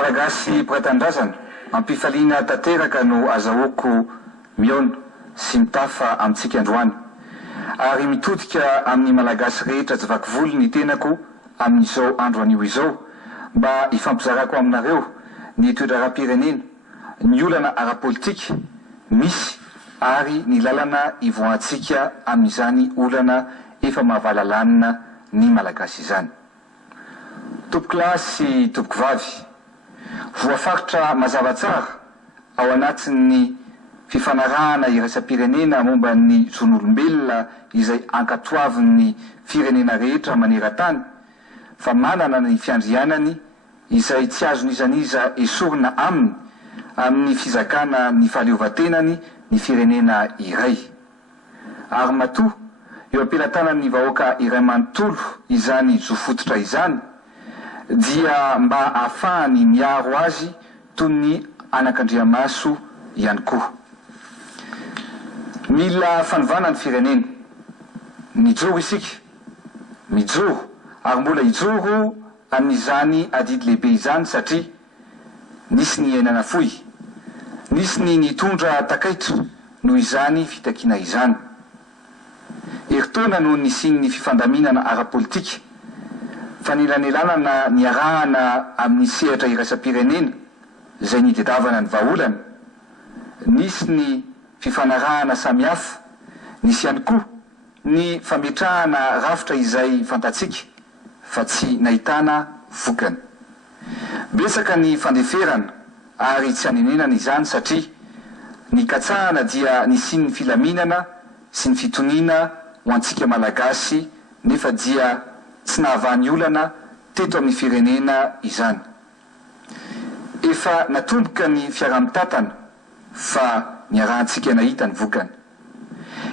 Malagasy Mpiray-Tanindrazana, ampifaliana tanteraka no azahoako miona sy mitafa amintsika androany. Ary mitodika amin'ny malagasy rehetra tsy vaky volo ny tenako amin'izao andro anio izao mba hifampizarako aminareo ny toetra ara-pirenena, ny olana ara-politika misy ary ny lalana ivoahantsika amin'izany olana efa mahavalanana ny malagasy izany. Tompoko lahy sy tompoko vavy, voafaritra mazava tsara ao anatin'ny fifanarahana iraisam-pirenena momba ny zon'olombelona izay ankatoavin'ny firenena rehetra maneran-tany, fa manana ny fiandrianany izay tsy azon'izaniza esorina aminy amin'ny fizakana ny fahaleovantenany ny firenena iray. Ary matoa eo ampelantanan'ny vahoaka iray manontolo izany zofototra izany dia mba ahafahany miaro azy toy ny anak'Andriamaso ihany koa. Mila fanovana ny firenena, mijoro isika, mijoro, ary mbola hijoro amin'izany adidy lehibe izany satria nisy ny ainana fohy, nisy ny nitondra takaitra noho izany fitakiana izany. Eritaona no nisin'ny fifandaminana ara-politika, fanilanelanana ny arahana amin'ny sehatra iraisam-pirenena izay nitadiavana ny vahaolana, nisy ny fifanarahana samihafa, nisy ihany koa ny fametrahana rafitra izay fantatsika fa tsy nahitana vokany. Besaka ny fandeferana ary tsy hanenenana izany satria ny katsahana dia nisin'ny filaminana sy ny fitoniana ho antsika malagasy nefa dia tsy nahavany olana teto amin'ny firenena izany. Efa natomboka ny fiaraha-mitatana fa niarahantsika nahita ny vokany.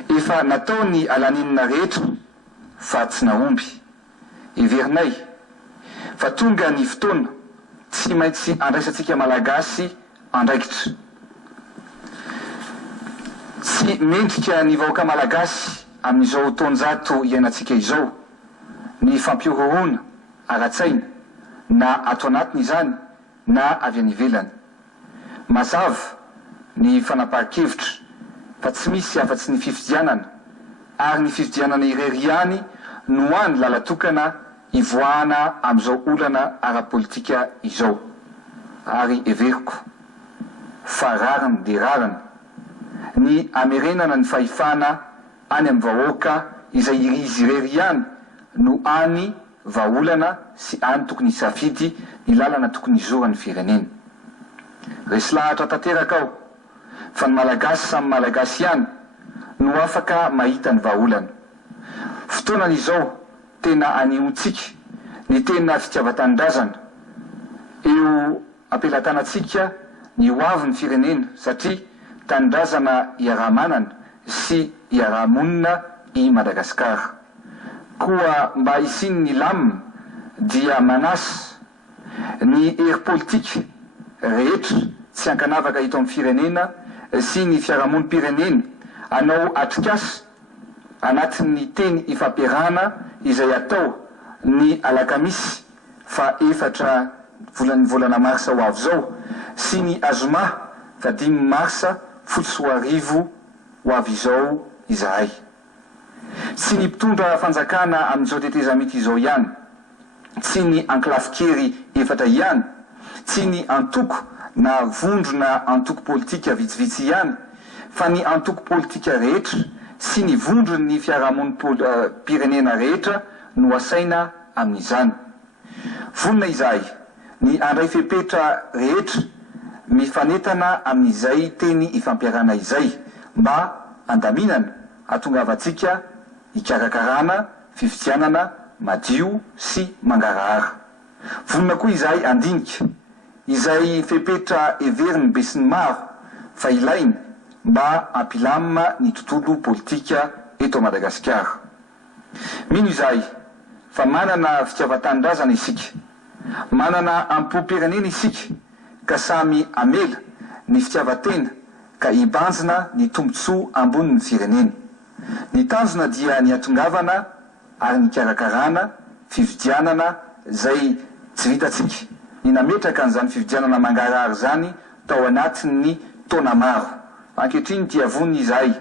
Efa natao ny alaninina rehetra fa tsy nahomby. Everinay fa tonga ny fotoana tsy maintsy andraisantsika malagasy andraikitra. Tsy mendrika ny vahoaka malagasy amin'izao taonjato iainantsika izao ny fampiorohona ara-tsaina na ato anatiny izany na avy any ivelany. Mazava ny fanapahan-kevitra fa tsy misy afa-tsy ny fifidianana ary ny fifidianana irery ihany no any lalatokana ivoahana amin'izao olana ara-politika izao. Ary everiko fa rariny dia rariny ny amerenana ny fahefana any amin'ny vahoaka izay irizy irery ihany no any vahaolana sy any tokony hisafidy ny lalana tokony hizoran'ny firenena. Resy lahatra tanteraka ao fa ny malagasy samy malagasy ihany no afaka mahita ny vahaolana. Fotoanany izao tena aniontsika ny tena fitiavan-tanindrazana eo ampelantanantsika ny hoavin'ny firenena satria tanindrazana iaraha-manana sy iaraha-monina i Madagasikara. Koa mba isin'ny ny lamina dia manasa ny hery politika rehetra tsy ankanavaka hito amin'ny firenena sy ny fiaraha-moni-pirenena anao atrikasa anatin'ny teny ifampiarahana izay atao ny alakamisy fa 4 volana marsa ho avy zao sy ny azoma fa 5 marsa fotsy ho arivo ho avy izao izahay. Tsy ny mpitondra fanjakana amin'izao teteza mity izao ihany, tsy ny anklafi-kery 4 ihany, tsy ny antoko na vondrona antoko politika vitsivitsy ihany, fa ny antoko politika rehetra sy ny vondrony fiaraha-moni-pirenena rehetra no asaina amin'izany. Vonina izahay ny andray fepetra rehetra mifanetana amin'izay teny ifampiarana izay mba andaminana atongavantsika hikarakarana fifidianana madio sy mangarahara. Vonina koa izahay andinika izay fepetra everiny be sy ny maro fa ilainy mba ampilamina ny tontolo politika eto Madagasikara. Mino izahay fa manana fitiavan-tanindrazana isika, manana ampo-pirenena isika ka samy amela ny fitiavan-tena ka hibanjina ny tombotsoa ambonin'ny firenena. Ny tanjona dia ny atongavana ary ny karakarana fifidianana zay tsy vitatsika ny nametraka an'izany fividianana mangarahary zany tao anatin'ny taona maro. Ankehitriny dia voniny izahay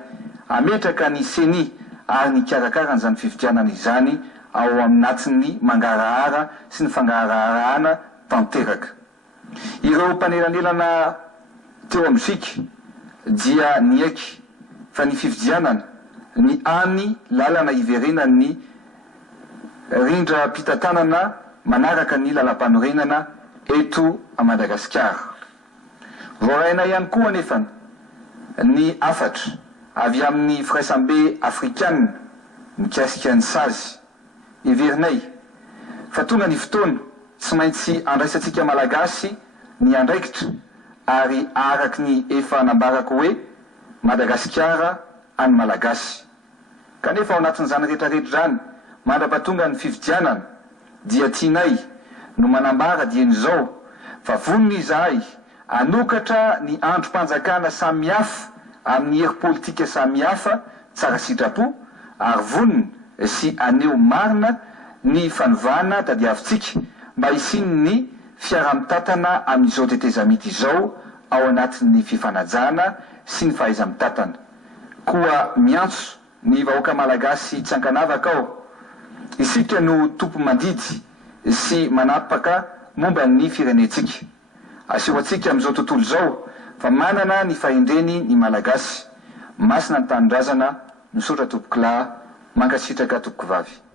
ametraka ny seni ary ny karakara an'izany fividianana izany ao aminatin'ny mangarahara sy ny fangaraharaana tanteraka. Ireo mpanelanelana teo amsika dia niaiky fa ny fividianana ny any lalana iverenan'ny rindram-pitantanana manaraka ny lalam-panorenana eto a Madagasikara. Voaraina ihany koa anefany ny afatra avy amin'ny firaisambe afrikanina mikasika ny sazy iverinay fa tonga ny fotoana tsy maintsy andraisantsika malagasy ny andraikitra ary araky ny efa nambarako hoe Madagasikara any malagasy. Kanefa ao anatin'izany rehetrarehetra zany mandrapatonga ny fividianana dia tianay no manambara dian'izao fa voniny izahay anokatra ny androm-panjakana samihafa amin'ny hery politika samihafa tsara sitrapo ary voniny sy aneo marina ny fanovana tadiavintsika mba hisiny ny fiara-mitatana amin'izao tetezamity izao ao anatin'ny fifanajana sy ny fahaiza-mitatana. Koa miantso ny vahoaka malagasy tsy ankanavaka ao, isika no tompo mandidy sy manapaka momba ny firenetsika. Aseho atsika amin'izao tontolo izao fa manana ny fahendreny ny malagasy. Masina ny tanindrazana, misaotra tompoko lahy, mankasitraka tompoko vavy.